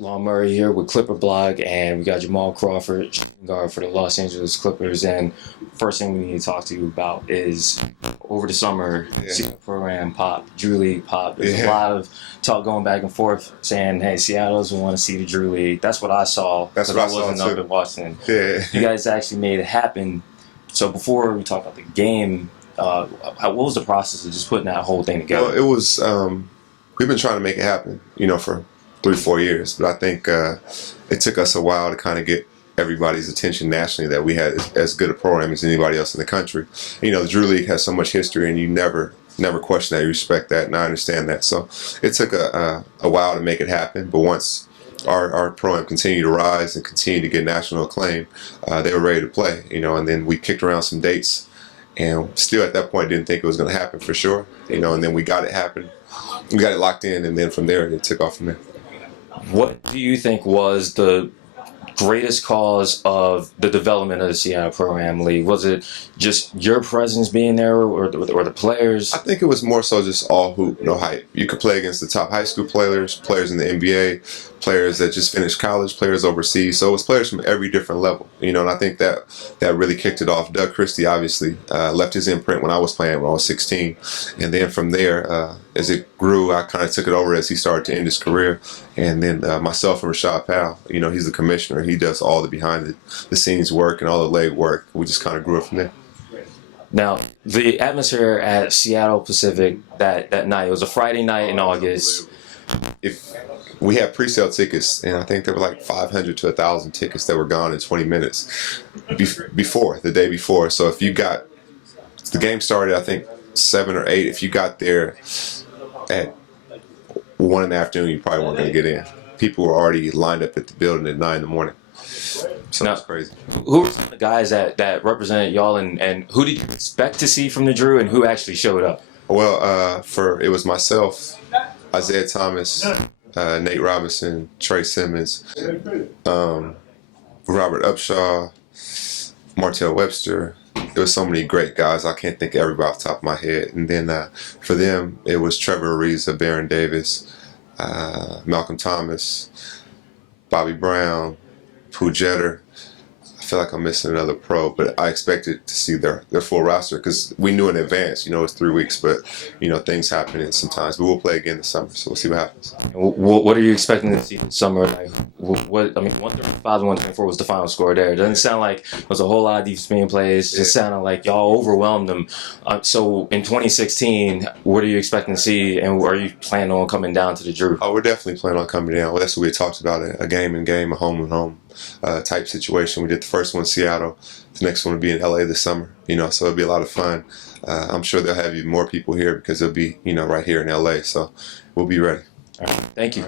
Lon Murray here with Clipper Blog, and we got Jamal Crawford, shooting guard for the Los Angeles Clippers. And first thing we need to talk to you about is over the summer, Seattle program popped, Drew League popped. There's a lot of talk going back and forth saying, "Hey, Seattle doesn't want to see the Drew League." That's what I saw. That's what I wasn't saw up too. in Washington. Yeah. You guys actually made it happen. So before we talk about the game, what was the process of just putting that whole thing together? Well, it was. We've been trying to make it happen, for 3-4 years, but I think it took us a while to kind of get everybody's attention nationally that we had as good a program as anybody else in the country. The Drew League has so much history, and you never question that. You respect that, and I understand that. So it took a while to make it happen, but once our program continued to rise and continued to get national acclaim, they were ready to play. And then we kicked around some dates, and still at that point didn't think it was going to happen for sure. And then we got it happen. We got it locked in, and then from there it took off from there. What do you think was the greatest cause of the development of the Seattle Program League? Was it just your presence being there, or the players? I think it was more so just all hoop, no hype. You could play against the top high school players in the NBA, players that just finished college, players overseas. So it was players from every different level, and I think that really kicked it off. Doug Christie obviously left his imprint when I was playing when I was 16, and then from there, as it grew, I kind of took it over as he started to end his career. And then myself and Rashad Powell, he's the commissioner. He does all the behind the scenes work and all the leg work. We just kind of grew it from there. Now, the atmosphere at Seattle Pacific that night, it was a Friday night in August. If we had pre-sale tickets, and I think there were like 500 to 1,000 tickets that were gone in 20 minutes the day before. So if you got, the game started, I think 7 or 8. If you got there at 1 in the afternoon, you probably weren't going to get in. People were already lined up at the building at 9 in the morning. So that's crazy. Who were some of the guys that represented y'all, and who did you expect to see from the Drew, and who actually showed up? Well, it was myself, Isaiah Thomas, Nate Robinson, Trey Simmons, Robert Upshaw, Martell Webster. There was so many great guys. I can't think of everybody off the top of my head. And then for them, it was Trevor Ariza, Baron Davis, Malcolm Thomas, Bobby Brown, Pooh Jeter. I feel like I'm missing another pro, but I expected to see their full roster because we knew in advance, it's 3 weeks, but, things happen sometimes. But we'll play again this summer, so we'll see what happens. What are you expecting to see this summer? Like, 135 to 124 was the final score there. It doesn't sound like there was a whole lot of defense being played. It just sounded like y'all overwhelmed them. So in 2016, what are you expecting to see, and are you planning on coming down to the Drew? Oh, we're definitely planning on coming down. Well, that's what we had talked about, a game and game, a home and home type situation. We did the first one in Seattle. The next one will be in LA this summer, so it'll be a lot of fun. I'm sure they'll have even more people here because they'll be, right here in LA. So we'll be ready. All right. Thank you.